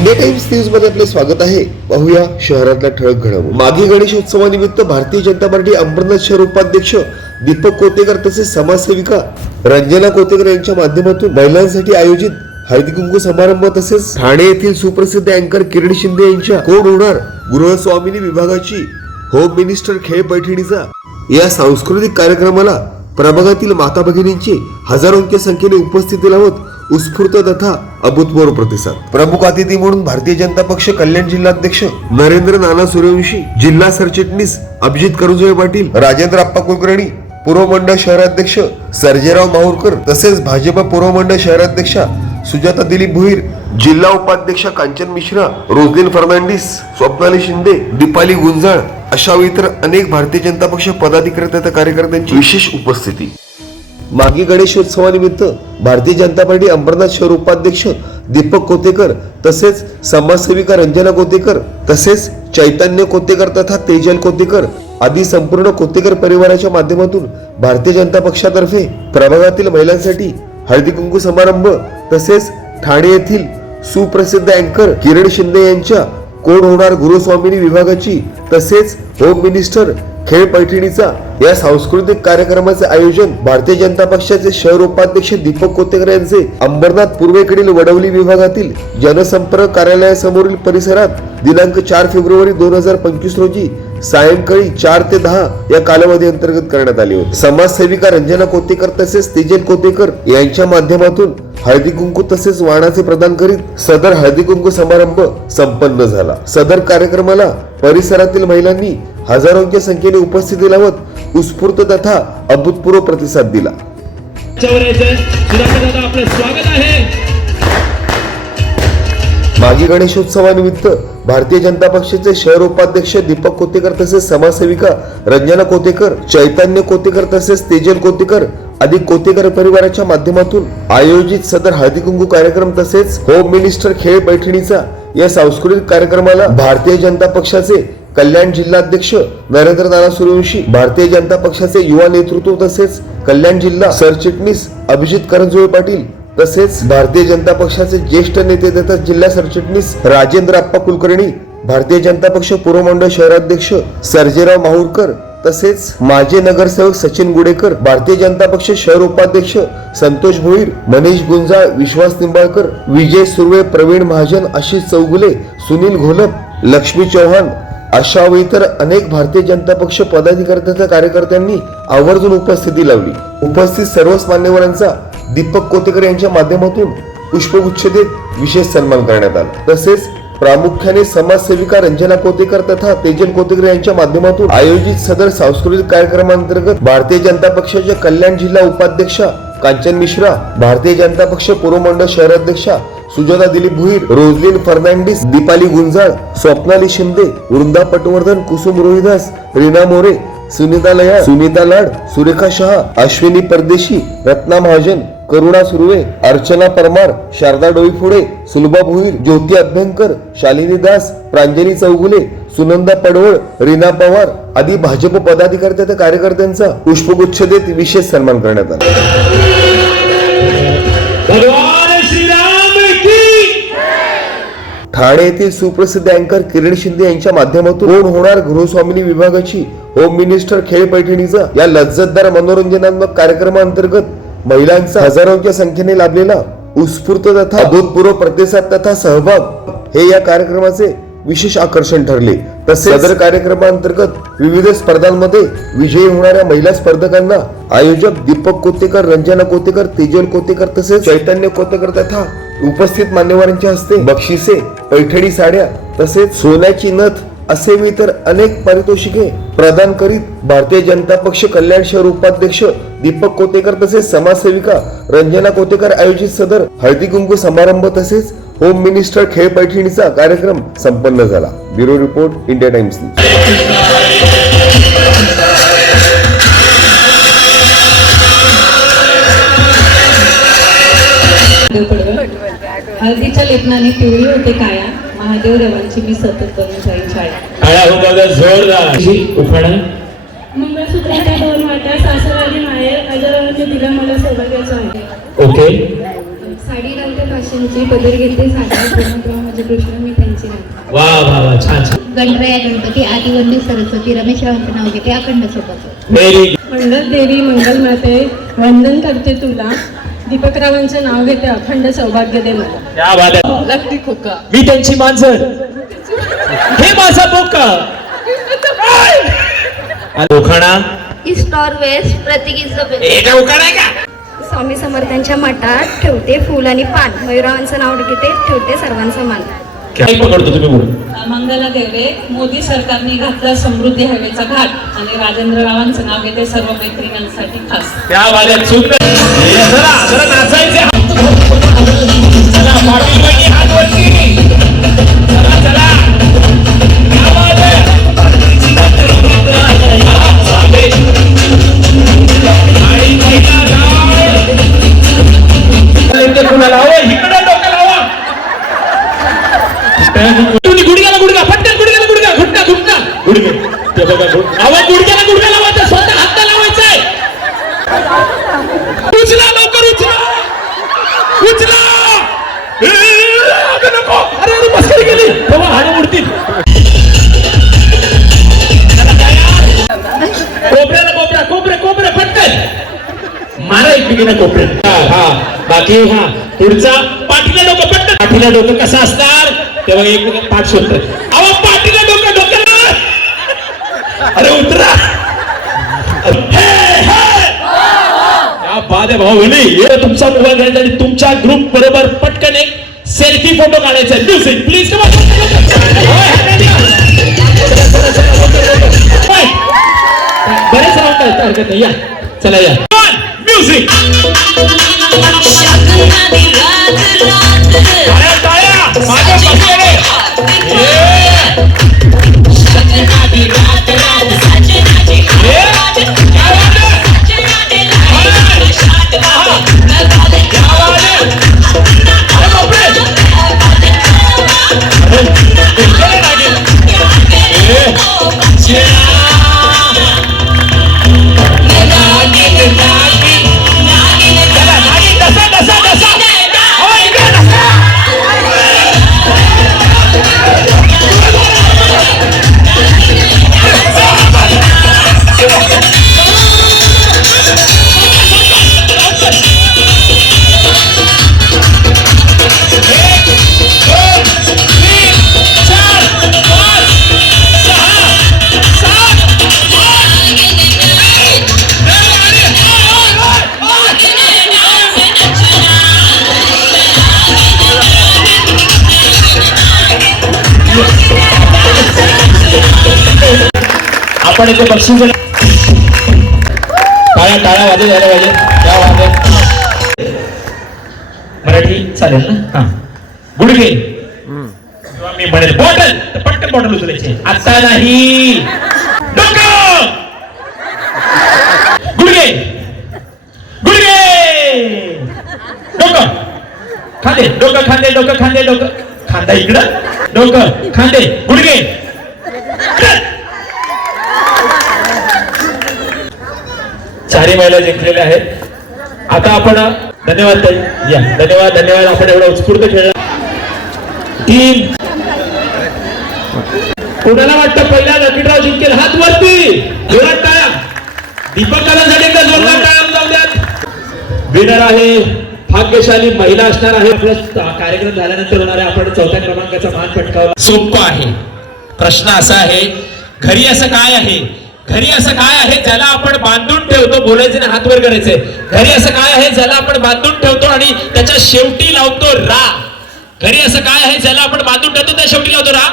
India times न्यूजमध्ये आपले स्वागत आहे. पाहूया शहरातल्या ठळक घडामोडी. मागे गणेशोत्सवानिमित्त भारतीय जनता पार्टी अंबरनाथ शहर उपाध्यक्ष दीपक कोतेकर तसेच समाजसेविका रंजना कोतेकर यांच्या माध्यमातून महिलांसाठी आयोजित हळदी कुंकू समारंभ तसेच ठाणे येथील सुप्रसिद्ध अँकर किरण शिंदे यांच्या कोण होणार गृहस्वामिनी विभागाची होम मिनिस्टर खेळ पैठणीचा. या सांस्कृतिक कार्यक्रमाला प्रभागातील माता भगिनींची हजारोंच्या संख्येने उपस्थिती लावत उत्स्फूर्त तथा अभूतपूर्व प्रतिसाद. प्रमुख अतिथी म्हणून भारतीय जनता पक्ष कल्याण जिल्हाध्यक्ष नरेंद्र नाना सूर्यवंशी जिल्हा सरचिटणीस अभिजित करुजोळे पाटील राजेंद्र आप्पा कुलकर्णी पूर्व मंडळ शहराध्यक्ष सर्जेराव माहूरकर तसेच भाजप पूर्व मंडळ शहराध्यक्षा सुजाता दिलीप भुईर जिल्हा उपाध्यक्षा कांचन मिश्रा रोजलिन फर्नांडिस स्वप्नाली शिंदे दीपाली गुंजाळ अशा इतर अनेक भारतीय जनता पक्ष पदाधिकारी तथा कार्यकर्त्यांची विशेष उपस्थिती. मागी गणेशोत्सवानिमित्त भारतीय जनता पार्टी अंबरनाथ शहर उपाध्यक्ष दीपक कोतेकर तसेच समाजसेविका रंजना कोतेकर तसेच चैतन्य कोतेकर तथा तेजल कोतेकर आदी संपूर्ण कोतेकर परिवाराच्या माध्यमातून भारतीय जनता पक्षातर्फे प्रभागातील महिलांसाठी हळदी कुंकू समारंभ तसेच ठाणे येथील सुप्रसिद्ध अँकर किरण शिंदे यांच्या कोण होणार गुरुस्वामिनी विभागाची तसेच होम मिनिस्टर खेळ पैठणीचा या सांस्कृतिक कार्यक्रमाचे आयोजन भारतीय जनता पक्षाचे शहर उपाध्यक्ष दीपक कोतेकर यांचे अंबरनाथ पूर्वेकडील वडवली विभागातील जनसंपर्क कार्यालयासमोरील परिसरात दिनांक चार फेब्रुवारी दोन हजार पंचवीस रोजी सायंकाळी चार ते दहा या कालावधी अंतर्गत करण्यात आली होती. समाजसेविका रंजना कोतेकर तसेच तेजल कोतेकर यांच्या माध्यमातून हळदी कुंकू तसेच वाणाचे प्रदान करीत सदर हळदी कुंकू समारंभ संपन्न झाला. सदर कार्यक्रमाला परिसरातील महिलांनी हजारोंच्या संख्येने उपस्थिती लावत उत्स्फूर्त तथा अभूतपूर्व प्रतिसाद दिला. मागे गणेशोत्सवानिमित्त भारतीय जनता पक्षाचे शहर उपाध्यक्ष दीपक कोतेकर तसेच समाजसेविका रंजना कोतेकर चैतन्य कोतेकर तसेच तेजल कोतेकर आदी कोतेकर परिवाराच्या माध्यमातून आयोजित सदर हळदी कुंकू कार्यक्रम तसेच होम मिनिस्टर खेळ पैठणीचा या सांस्कृतिक कार्यक्रमाला भारतीय जनता पक्षाचे कल्याण जिल्हाध्यक्ष नरेंद्र नाना सूर्यवंशी भारतीय जनता पक्षाचे युवा नेतृत्व तसेच कल्याण जिल्हा सरचिटणीस अभिजित करंजोळे पाटील तसेच भारतीय जनता पक्षाचे ज्येष्ठ नेते तथा जिल्हा सरचिटणीस राजेंद्र आप्पा कुलकर्णी भारतीय जनता पक्ष पूर्व मंडळ शहराध्यक्ष सर्जेराव माहूरकर तसेच माजी नगरसेवक सचिन गुडेकर भारतीय जनता पक्ष शहर उपाध्यक्ष संतोष भोईर मनीष गुंजाळ विश्वास निंबाळकर विजय सुर्वे प्रवीण महाजन आशिष चौगुले सुनील घोलप लक्ष्मी चौहान अशा तर अनेक भारतीय जनता पक्ष पदाधिकाऱ्यांच्या कार्यकर्त्यांनी आवर्जून उपस्थिती लावली. उपस्थित सर्वच मान्यवरांचा दीपक कोतेकर यांच्या माध्यमातून पुष्पगुच्छ देत विशेष सन्मान करण्यात आला. तसेच प्रामुख्याने समाजसेविका रंजना कोतेकर तथा तेजल कोतेकर यांच्या माध्यमातून आयोजित सदर सांस्कृतिक कार्यक्रमांतर्गत भारतीय जनता पक्षाच्या कल्याण जिल्हा उपाध्यक्षा कांचन मिश्रा भारतीय जनता पक्ष पूर्व मंडळ शहराध्यक्षा सुजाता दिलीप भुईर रोजलिन फर्नांडिस दीपाली गुंजाळ स्वप्नाली शिंदे वृंदा पटवर्धन कुसुम रोहिदास रीना मोरे सुनीता लया सुनीता लाड सुरेखा शहा अश्विनी परदेशी रत्ना महाजन करुणा सुर्वे अर्चना परमार शारदा डोईफोडे सुलभा भोईर ज्योती अभ्यंकर शालिनी दास प्रांजली चौगुले सुनंदा पडवळ रीना पवार आदी भाजप पदाधिकारी तथा कार्यकर्त्यांचा पुष्पगुच्छ देत विशेष सन्मान करण्यात आला. ठाणे येथील सुप्रसिद्ध अँकर किरण शिंदे यांच्या माध्यमातून कोण होणार गृहस्वामिनी विभागाची होम मिनिस्टर खेळ पैठणीचा या लज्जतदार मनोरंजनात्मक कार्यक्रमांतर्गत महिलांचा हजारोंच्या संख्येने लाभलेला उत्स्फूर्त तथा अभूतपूर्व प्रतिसाद तथा सहभाग. हे या कार्यक्रमाचे विशेष आकर्षण ठरले. तसेच सदर कार्यक्रमांतर्गत विविध स्पर्धांमध्ये विजयी होणाऱ्या महिला स्पर्धकांना आयोजक दीपक कोतेकर रंजना कोतेकर तेजल कोतेकर तसेच चैतन्य कोतेकर तथा उपस्थित मान्यवरांच्या हस्ते बक्षिसे पैठणी साड्या तसेच सोन्याची नथ असे मी तर अनेक पारितोषिके प्रदान करीत भारतीय जनता पक्ष कल्याण शहर उपाध्यक्ष दीपक कोतेकर तसेच समाजसेविका रंजना कोतेकर आयोजित सदर हळदी कुंकू समारंभ तसेच होम मिनिस्टर खेळ पैठणीचा कार्यक्रम संपन्न झाला. ब्युरो रिपोर्ट इंडिया टाइम्स लेपनाने पिवळी होते काया. महादेव देवांची मी सतत करून जाईन छाया हो जोरदार. उखाणा मंगळसूत्राच्या दोन वाट्या माहेर. अजरावांनी दिला मला आहे. ओके. साडी लावते पाशांची पदर घेते साड्या पूर्णक्रम राजकृष्ण मी त्यांची वा वा वा छान छान. गणपती आदिवंदी सरस्वती रमेश रावांचं नाव घेते अखंड सोबत. व्हेरी मंगल देवी मंगल माते वंदन करते तुला. दीपकरावांचं नाव घेते अखंड सौभाग्य दे मला खोका. मी त्यांची मांजर. हे माझा बोका. East or west Pratik is उखाणा का? स्वामी समर्थांच्या मठात ठेवते फुल आणि पान. मयुरावांचं नाव घेते ठेवते सर्वांचा मान. काय पकडतो तुम्ही बोलून मंगला देवे मोदी सरकारने घातला समृद्धी हवेचा घाट आणि राजेंद्र रावांचं नाव घेते सर्व मैत्रिणींसाठी खास त्या वाद्यात सुंदर हे जरा जरा नाचायचे चला पाटील वहिनी हात वरती चला चला क्या बात है? आणि पहिला डाव. इथे कुणाला हवं? इकडं डोकं लावा. तुम्ही गुडघ्याला गुडघा पटकन गुडघ्याला गुडघा घुटका घुटका गुडघे. ते बघा गुड- अहो गुडघ्याला गुडघा लावायचा स्वतः हात उचला लवकर उचला. उचला. ए, अगं नको. अरे अरे मस्करी केली तेव्हा हाडं उडतील. चला तयार. कोपऱ्याला कोपरा कोपरे कोपरे पटकन मारा एकमेकीने कोपऱ्यात. हा हा बाकी हा पुढचा पाठीला डोकं पटकन. पाठीला डोकं कसं असणार? तेव्हा एक पाठ शोधतात अहो पाठीला डोकं डोक्याला अरे उतरा. हे, हे. आहे भाऊ हे तुमचा मोबाईल घ्यायचा आणि तुमच्या ग्रुप बरोबर पटकन एक सेल्फी फोटो काढायचा म्युझिक प्लीज बरेच राऊंड आहेत हरकत नाही. या चला या. म्युझिक टाळ्या टाळ्या माझ्या बसलेले ये. आपण इथे बक्षीस टाळ्या टाळ्या वाजे यायला पाहिजे. त्या वाजे मराठी चालेल ना? हा. गुडघे किंवा मी म्हणेल बॉटल पटकन बॉटल उचलायची. आता नाही. डोकं गुडघे गुडघे डोकं. खांदे. डोकं खांदे डोकं खांदे डोकं. खांदा इकडं. डोकं खांदे. गुडघे चारही महिला जिंकलेल्या आहेत. आता आपण धन्यवाद ताई. या धन्यवाद धन्यवाद. आपण एवढा उत्स्फूर्त खेळला तीन. कोणाला वाटतं पहिला लकीराव जिंकेल? हात वरती. जोरात टाळ्या दीपक कलासाठी एकदा जोरदार टाळा जाऊ द्यात. विनर आहे भाग्यशाली महिला असणार आहे. आपला कार्यक्रम झाल्यानंतर होणार आपण चौथ्या क्रमांकाचा मान पटकावला. सोपं आहे. प्रश्न असा आहे घरी असं काय आहे? घरी असं काय आहे ज्याला आपण बांधून ठेवतो? बोलायचं ना हात वर करायचंय. घरी असं काय आहे ज्याला आपण बांधून ठेवतो आणि त्याच्या शेवटी लावतो रा? घरी असं काय आहे ज्याला आपण बांधून ठेवतो त्या शेवटी लावतो रा?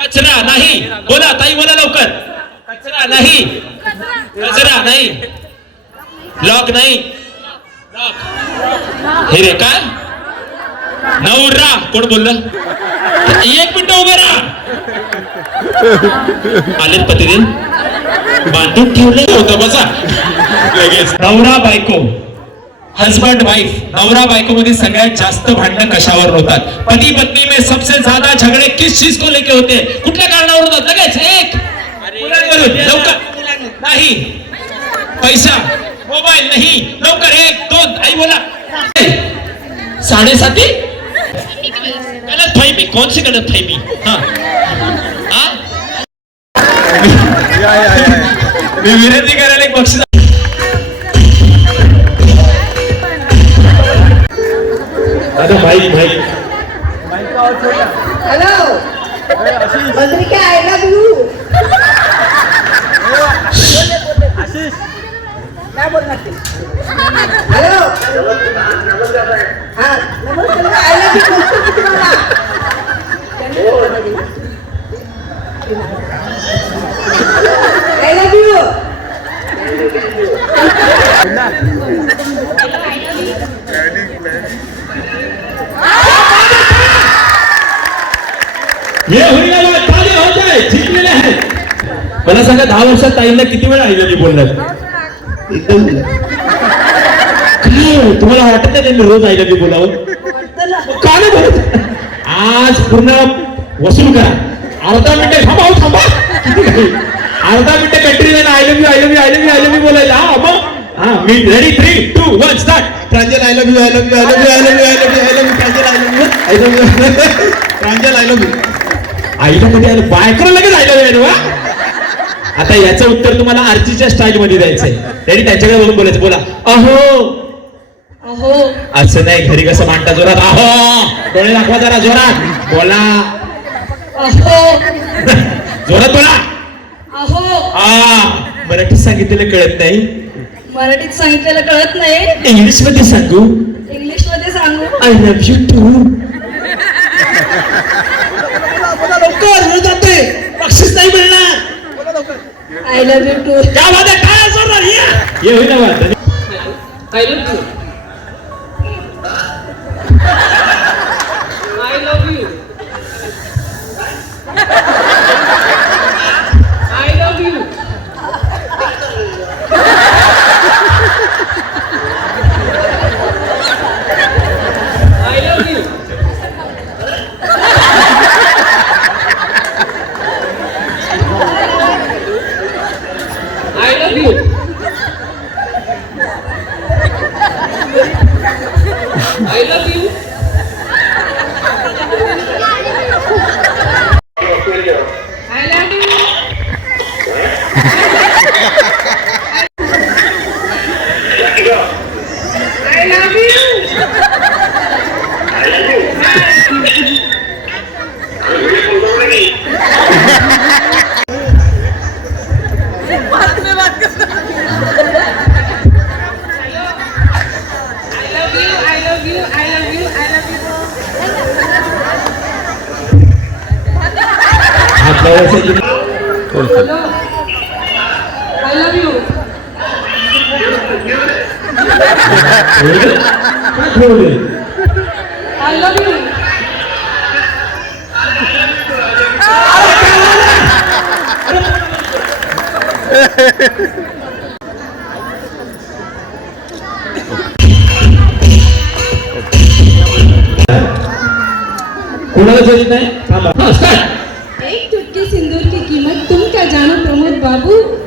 कचरा नाही. बोला ताई बोला लवकर. कचरा नाही. कचरा नाही. लॉक नाही. हे रे काय? नवरा कोण बोललं? एक मिनिट उभे राहा. आलेत पतिदेव बांधून ठेवले होतं बसा. लगेच. नवरा बायको. हजबंड वाईफ नवरा बायको मध्ये सगळ्यात जास्त भांडणं कशावर होतात? पती पत्नी में सबसे ज्यादा झगडे किस चीज को लेके होते? कुठल्या कारणावर होतात? लगेच एक. लवकर. नाही. पैसा. मोबाईल नाही. लवकर एक दोन. आई बोला. साडेसाती? त्याला फहमी. कौन सी गलत फहमी? हाँ. हाँ? मी विनंती करायला एक बक्षीस हे होईल ताली होत आहे जिंकलेले आहेत मला सांगा दहा वर्षात ताईंना किती वेळा आईला मी बोललात एकदम काय तुम्हाला वाटत नाही त्यांनी रोज आईला मी बोलावं का नाही बोलत आज पूर्ण वसूल करा अर्धा मिनिट थांबा थांबा अर्धा minute continue I love you I love you I love you I love you बोलायला हा मग हा मी ready three two one start Pranjal I love you I love you I love you I love you I love you I love you Pranjal I love you I love you Pranjal I love you आईला मध्ये आलं? बायकोला लगेच आयला वेळ वा? आता याचं उत्तर तुम्हाला आरतीच्या स्टाईल मध्ये द्यायचंय. रेडी त्यांच्याकडे बघून बोलायचं. बोला. अहो! अहो! असं नाही घरी कसं मांडता जोरात? अहो! डोळे दाखवा जरा जोरात. बोला. अहो! जोरात बोला. अहो! आ मराठीत सांगितलेलं कळत नाही. मराठीत सांगितलेलं कळत नाही. इंग्लिशमध्ये सांगू. इंग्लिशमध्ये सांगू. आय लव्ह यू टू लवकर जाते. बक्षीस नाही मिळणार. आय लव्ह यू टू त्या काय ये. ये होईल I love you I love you Truly. I love you. कोणाला जरी नाही थांबा हा स्टार्ट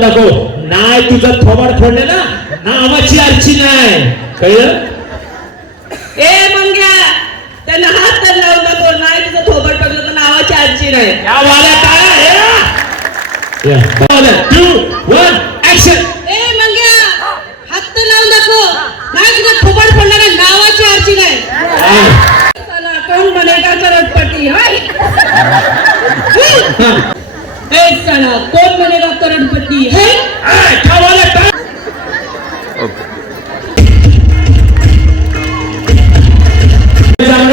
दाखव नाही तुझं थोबाड फोडले ना नावाची अर्ची नाही. कळलं? ए मंग्या त्यांना हात तर लावून दाखव. नाही तुझं थोबड पडलं तर नावाची आजी नाही. या वाल्या टाळ्या या. टू वन ऍक्शन ए मंग्या हात तर लावून दाखव. नाही तुझं थोबड पडलं नावाची आजी नाही. कौन बनेगा करोडपती हाय? करोडपती है?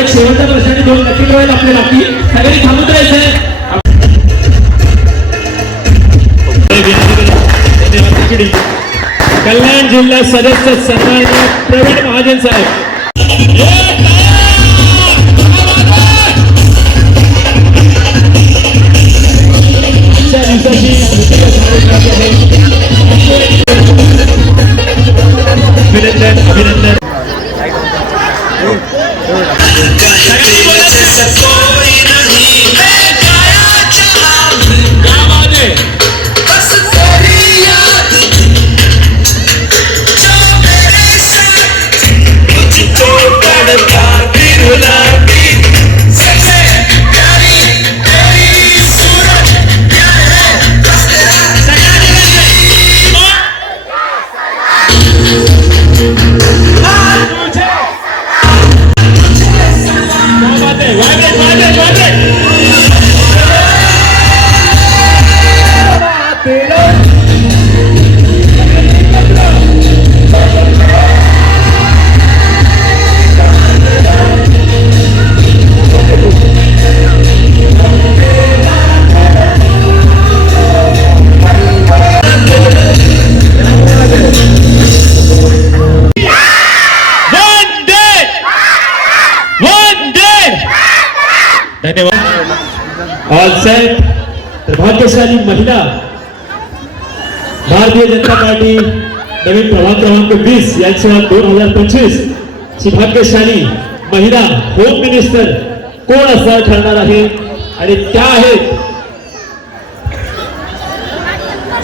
शेवटच्या प्रश्नाने दोन नक्की ठेवायला आपले बाकी. सगळ्यांनी थांबत राहायचंय कल्याण जिल्हा सदस्य सन्मान्य प्रवीण महाजन साहेब. भाग्यशाली महिला. भारतीय जनता पार्टी नवीन प्रभाग क्रमांक वीस यांच्या दोन हजार पंचवीस ची भाग्यशाली महिला होम मिनिस्टर कोण असणार ठरणार आहे? आणि त्या आहेत.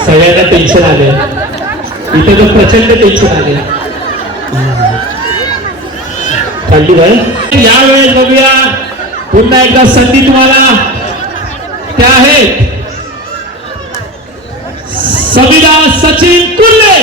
सगळ्यांना टेन्शन आले इथे तर प्रचंड टेन्शन आले खाली भाई यावेळेस बघूया. पुन्हा एकदा संधी तुम्हाला. त्या आहेत. सविदा सचिन कुल्ले.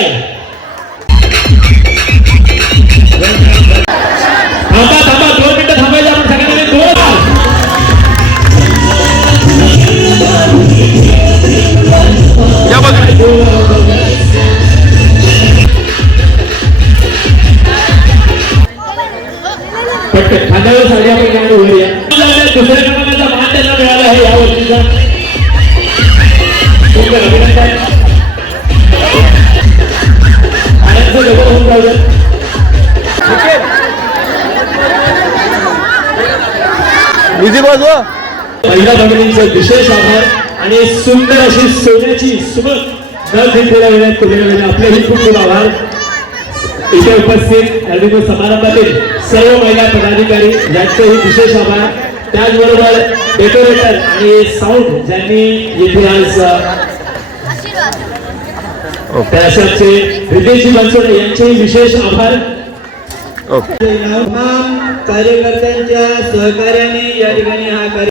महिला भगिनींचं विशेष आभार आणि सुंदर अशी सोन्याची सुबक नळ जिंकलेल्या वेळात वेळेला आपलेही खूप खूप आभार. इथे उपस्थित यादीपूर समारंभातील सर्व महिला पदाधिकारी यांचेही विशेष आभार. त्याचबरोबर डेकोरेटर आणि साऊंड ज्यांनी येथे आज अ, त्या अशाचे रितेशजी बनसोडे यांचेही विशेष आभार. कार्यकर्त्यांच्या सहकार्याने या ठिकाणी हा कार्य